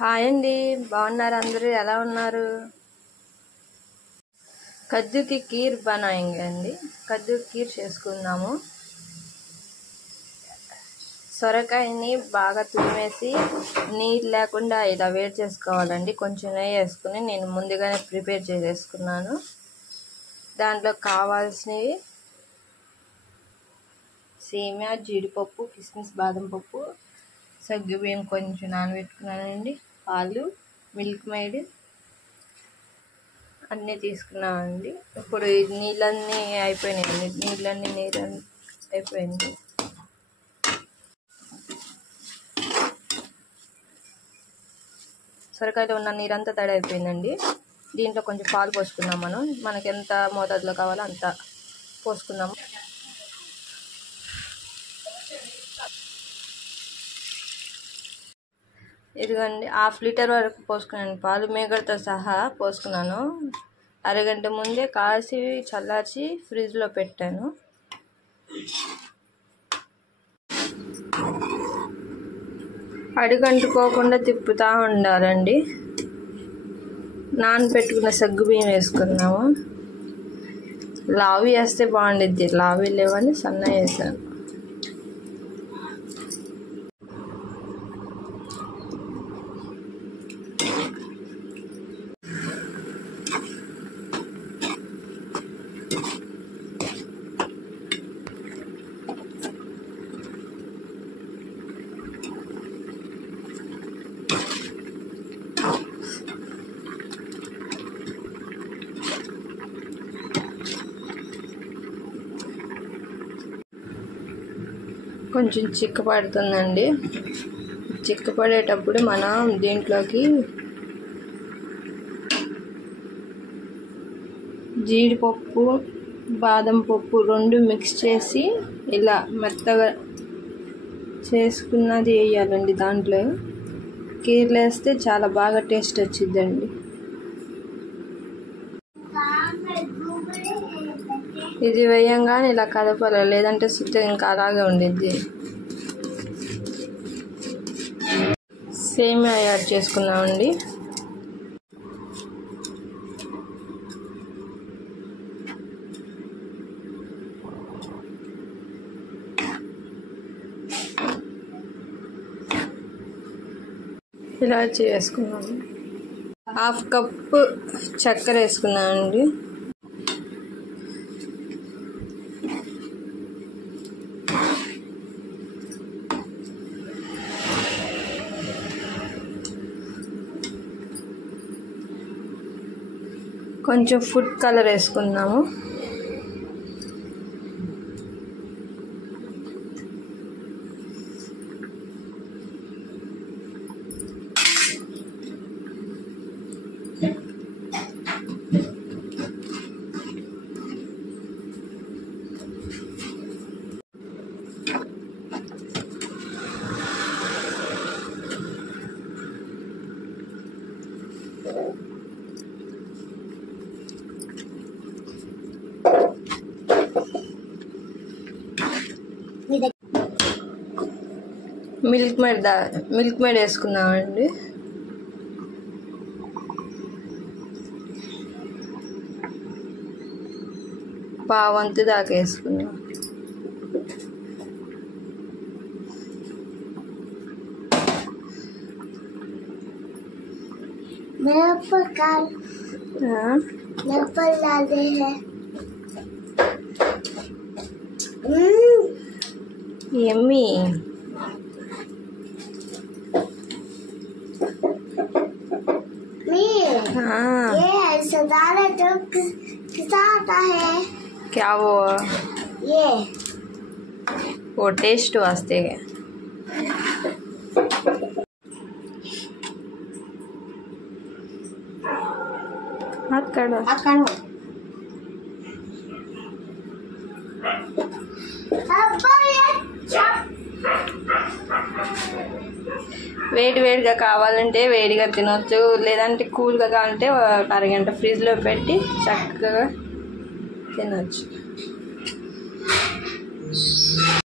Hi అండి, బాగున్నారు అందరూ? ఎలా ఉన్నారు? కద్దుకి కీర్ బనాయింగ్ అండి. కద్దు కీర్ చేసుకుందాము. సొరకాయని బాగా తురిమేసి నీళ్ళు లేకుండా ఇలా వేడి చేసుకోవాలండి. కొంచెం నెయ్యి వేసుకుని నేను ముందుగానే ప్రిపేర్ చేసేసుకున్నాను. దాంట్లో కావాల్సినవి సేమియా, జీడిపప్పు, కిస్మిస్, బాదం పప్పు, సగ్గుబియ్యం కొంచెం నానబెట్టుకున్నానండి. పాలు, మిల్క్ మేడ్ అన్నీ తీసుకున్నామండి. ఇప్పుడు నీళ్ళన్నీ అయిపోయినాయండి. నీరు అయిపోయింది. సొరకాయలో ఉన్న నీరంతా తడి అయిపోయిందండి. దీంట్లో కొంచెం పాలు పోసుకున్నాం. మనకి ఎంత మోతాదులో కావాలో అంత పోసుకున్నాము. ఇదిగోండి, 1/2 లీటర్ వరకు పోసుకున్నాను. పాలు మేగడతో సహా పోసుకున్నాను. అరగంట ముందే కాసి చల్లార్చి ఫ్రిడ్జ్లో పెట్టాను. అడుగంటుకోకుండా తిప్పుతూ ఉండాలండి. నానబెట్టుకున్న సగ్గుబియ్యం వేసుకున్నాము. లావి వేస్తే బాగుండిద్ది, లావి లేవని సన్న వేసాను. కొంచెం చిక్కపడుతుందండి. చిక్కపడేటప్పుడు మనం దీంట్లోకి జీడిపప్పు, బాదం పప్పు 2 మిక్స్ చేసి ఇలా మెత్తగా చేసుకున్నది వేయాలండి. దాంట్లో కీర్లు వేస్తే చాలా బాగా టేస్ట్ వచ్చిద్దండి. ఇది వేయంగానే ఇలా కదపాలి, లేదంటే శుద్ధి ఇంకా అలాగే ఉండిద్ది. సేమియా యాడ్ చేసుకున్నామండి. ఇలా చేసుకున్నాము. 1/2 కప్పు చక్కెర వేసుకున్నామండి. కొంచెం ఫుడ్ కలర్ వేసుకున్నాము. మిల్క్ మేడ్ వేసుకున్నామండి. పావంతు దాకా వేసుకున్నాం. యమ్మీ. क्या वो टेस्ट वास्ते है. हाथ काढ़ो. వేడిగా కావాలంటే వేడిగా తినొచ్చు, లేదంటే కూల్గా కావాలంటే అరగంట ఫ్రిడ్జ్లో పెట్టి చక్కగా తినొచ్చు.